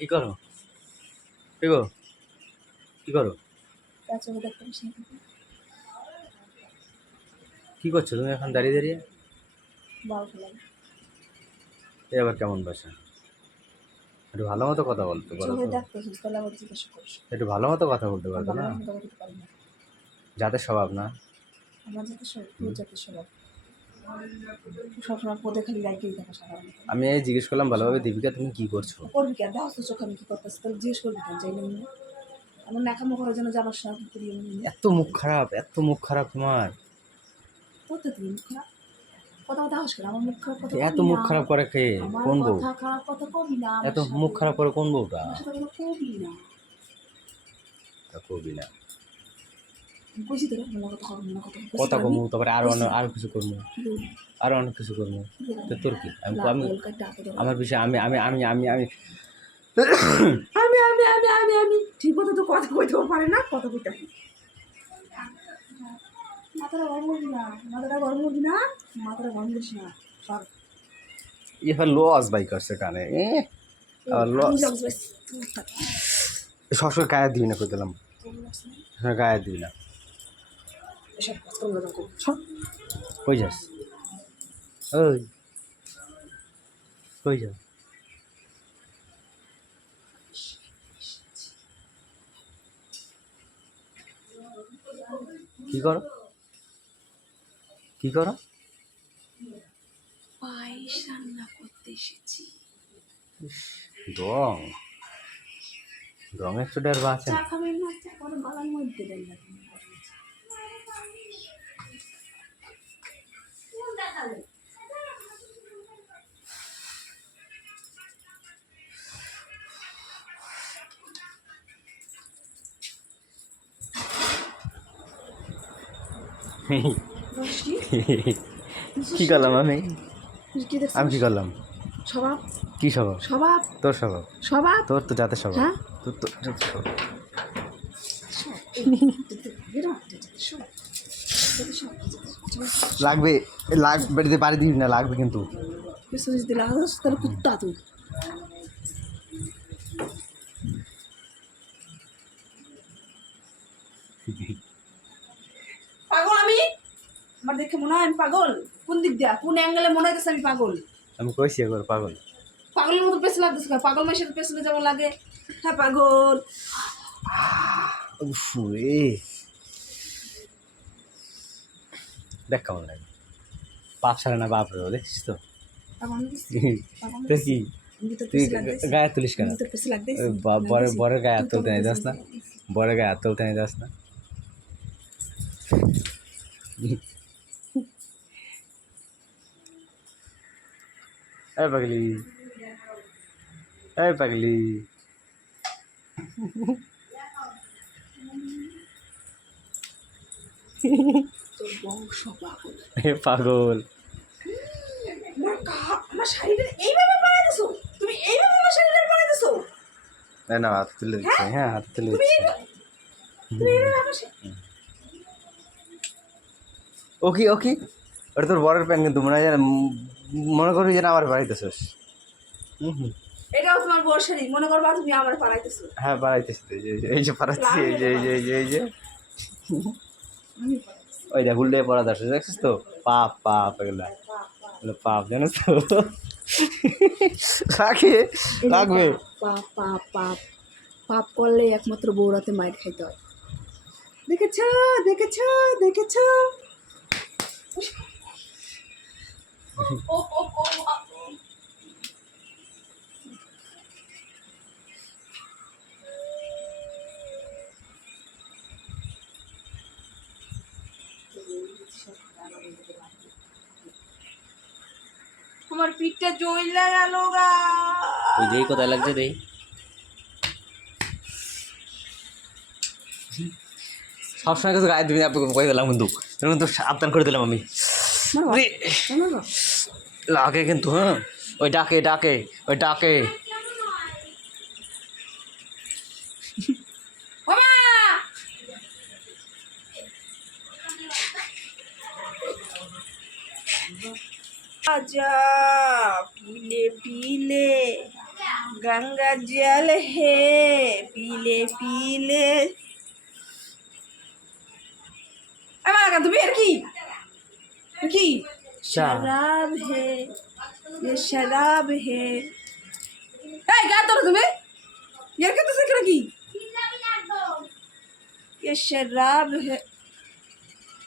কি করো? কি গো কি করো? কি করছ তুমি এখন দাঁড়িয়ে দাঁড়িয়ে? এ আবার কেমন বাসা? একটু ভালো মতো কথা বলতে পারো একটু ভালো মতো কথা বলতে পারতো না? যাতে স্বভাব না। আমার যাতে সব তোর যাতে স্বভাব সবসময় পদে খালি লাইকেই থাকা সাধারণত। আমি এই জিজ্ঞেস করলাম ভালোভাবে দীপিকা তুমি কি করছ? করবি কেন? দেখো তো চোখ আমি কি করতেছি? তাহলে জিজ্ঞেস করবি কেন? চাইলে আমি আমার নাকামো করার জন্য যাবার সময় করি এত মুখ খারাপ এত মুখ খারাপ তোমার। তুমি মুখ খারাপ? কথা কথা হাস আমার মুখ খারাপ কথা এত মুখ খারাপ করে কে? কোন বউ? কথা খারাপ কথা কবি না? এত মুখ খারাপ করে কোন বউটা? কবি না। কবি না। কইছি তো কথা কমু তারপরে আরও অনেক আরও কিছু করব? আরও অনেক কিছু করব? তো তোর কি? আমি। আমার বিষয়ে আমি আমি আমি আমি আমি আমি আমি আমি আমি আমি ঠিক মতো তো কথা কইতেও পারে না কথা কইতে। মাথাটা গরম করবি না মাথাটা গরম করবি না মাথাটা গরম করিস না সর। এবার লস বাই করছে কানে লস সবসময় গায়ে দিবি না কই দিলাম। গায়ে দিবি না। এসব কাজ করব না কই যাস। ওই। কই যাস কি করো? কি করো? পায়েস রান্না করতে এসেছি। রং রং একটু ডের আছে চা খাবেন না? চা করে গলার মধ্যে দেন না কি করলাম আমি আমি কি করলাম স্বভাব কি স্বভাব স্বভাব তোর স্বভাব স্বভাব তোর তো যাতে স্বভাব হ্যাঁ? তোর তো। লাগবে লাগবে বাড়ি দিবি না লাগবে কিন্তু। তাহলে কুত্তা তুই। পাগল আমি? আমার দেখে মনে হয় আমি পাগল। কোন দিক দিয়া? কোন অ্যাঙ্গেলে মনে হইতেছে আমি পাগল? আমি কইছি একবার পাগল। পাগলের মতো পেছনে লাগতেছে? পাগল মাসের পেছনে যেমন লাগে। হ্যাঁ পাগল। উফ, দেখ কেমন লাগে। বাপ সারা না বাপ রে দেখছিস তো। তো কি? তুই গায়ে তুলিস কেন? বড় বড় গায়ে হাত তুলতে নিয়ে যাস না? বড় গায়ে হাত তুলতে নিয়ে যাস না? এই পাগলি। এই পাগলি। Hehehe তোর বংশ পাগল। এ পাগল। আমার কা- আমার শাড়িটা এইভাবে দিছো তুমি এইভাবে আমার শাড়িটা দিছো না না হাত তুলে দিচ্ছে। হ্যাঁ? হাত তুলে দিচ্ছে। এইভাবে- তুমি এইভাবে আমার শাড়ি- ও কি ওটা তোর বরের প্যান্ট কিন্তু মনে হয় মনে করবি যেন আমার বাড়িতেছিস হুম হুম। এটাও তোমার বড় মনে করবা তুমি আমার পাড়াইতেছো হ্যাঁ বাড়াইতেছি তো, এই যে- এই যে পাড়াচ্ছি এই যে এই যে এই যে এই যে। ওই দেখ উল্টে পড়া দাস দেখছিস তো পাপ পাপ এগুলা এগুলো পাপ জানিস তো রাখে রাখবে পাপ পাপ পাপ পাপ করলে একমাত্র বৌরাতে মায়ের খাইতে হয় দেখেছ দেখেছ দেখেছ আমার পিঠটা জইলা গেল গা। ওই দেই কোথায় লাগছে দেই। সবসময় কাছে গায়ে দিবি আপনি কয়ে দিলাম কিন্তু এর কিন্তু সাবধান করে দিলাম আমি। লাগে কিন্তু হ্যাঁ? ওই ডাকে ডাকে ওই ডাকে। आजा पीले पीले गंगा जल है पीले पीले আমার তুমি আর কি কি शराब है ये शराब है এই গা তোর তুমি यार क्या तो सीख रही ये शराब है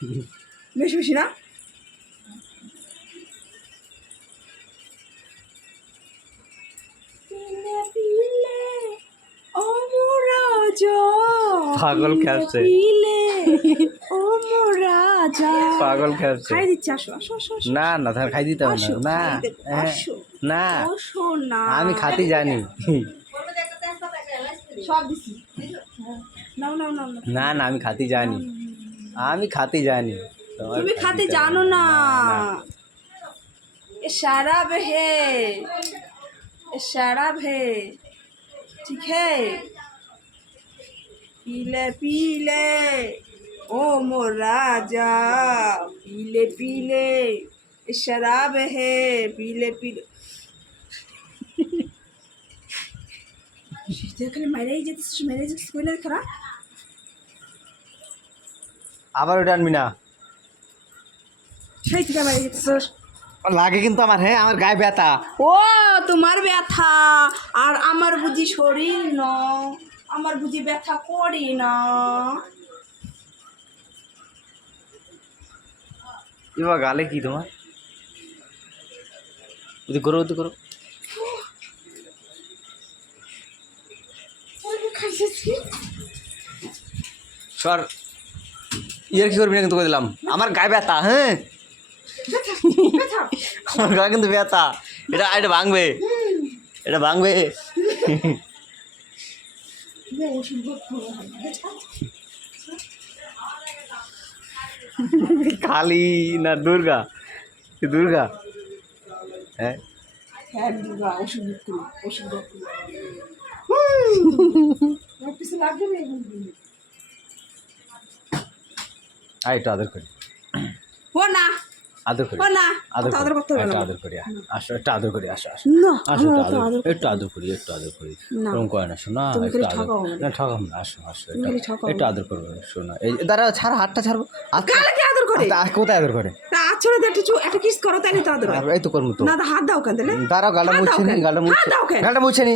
বেশি বেশি না পাগল খেলছে। পিলে ও রাজা পাগল খেলছে খাই দিচ্ছি আসো আসো আসো আসো না না তাহলে খাই দিতে হবে আসো, না না খাই দেবো, হ্যাঁ, আসো। না আসো না আমি খাতে জানি সব দিছি নাও নাও নাও নাও। না না আমি খাতে জানি আমি খাতে জানি তোমার তুমি খাতে দিতে হবে জানো না না। ये शराब है ये शराब है ठीक है पीले पीले ओ मो राजा पीले पीले ये शराब है पीले पीले দেখলে মেরেই যেতেছিস মেরে যেতেছিস কইলে খারাপ আবার ওটা আনবি না সেই থেকে মেরে যেতেছিস লাগে কিন্তু আমার হ্যাঁ আমার গায়ে ব্যথা ও তোমার ব্যথা আর আমার বুঝি শরীর ন আমার বুঝি ব্যথা করি না। এবার গালে কি তোমার? ওদি করো ওদি করো। সর। ইয়ের কি করবি না কিন্তু করে দিলাম? আমার গায়ে ব্যথা হ্যাঁ? আমার গায়ে কিন্তু ব্যথা। এটা এটা ভাঙবে। এটা ভাঙবে। কালী না দুর্গা দুর্গা হ্যাঁ হ্যাঁ দুর্গা ওষুধ করি ওষুধ করি। লাগবে না আর আদর করি। ও না। আদর করি। না আদর করতে হবে আদর করি আসো একটু আদর করি আসো আসো। না আসো একটু আদর আদর একটু আদর করি একটু আদর করি। না। এরকম করে না শোনা একটু আদর। না ঠকাম না আসো আসো একটু আদর করব শোনা। এই দাঁড়াও ছাড় হাতটা ছাড়বো কালে কি আদর করে? হাত- কোথায় আদর করে? তা আছড়ে একটা একটা কিস করো তাইলে তো আদর এই তো করব তো। না হাত দাও কেন তাহলে দাঁড়াও গালটা হাত দাও মুছে নি গালটা হাত মুছে দাও কেন? গালটা মুছে নি।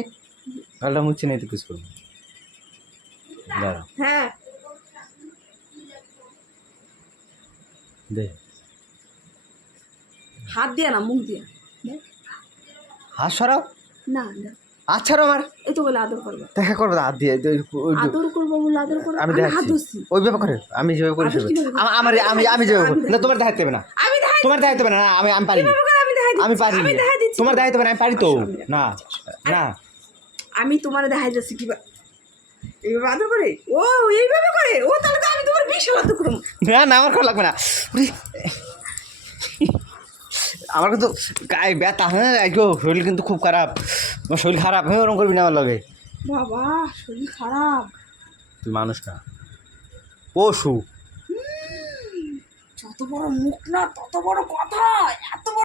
গালটা মুছে নি তো কিছু করব। দাঁড়াও। হ্যাঁ। দে। হাত দিয়ে না মুখ দিয়ে? হাত সরাও। না না ছাড়ো আমার। এই তো বলে আদর করবে। দেখা করব হাত দিয়ে আদর করব বলে আদর করব? আমি দেখাচ্ছি। ওই ব্যাপার করে আমি যেভাবে করি সেভাবে। আমার আমি আমি যেভাবে। না তোমার দেখাতে হবে না। আমি দেখাই তোমার দেখাতে হবে না না আমি আমি পারি। আমি পারি তোমার দেখাতে হবে না আমি পারি তো। না না। আমি তোমার দেখাই যাচ্ছি কি এইভাবে আদর করে? ও এইভাবে করে? ও তাহলে তো আমি তোমার বিশাল আদর করব। না না আমার খারাপ লাগবে না। আমার কিন্তু গায়ে ব্যথা হ্যাঁ গো শরীর কিন্তু খুব খারাপ। আমার শরীর খারাপ হ্যাঁ ওরকম করবি না আমার লগে। বাবা শরীর খারাপ। তুই মানুষ না। পশু। যত বড় মুখ না তত বড় কথা এত বড়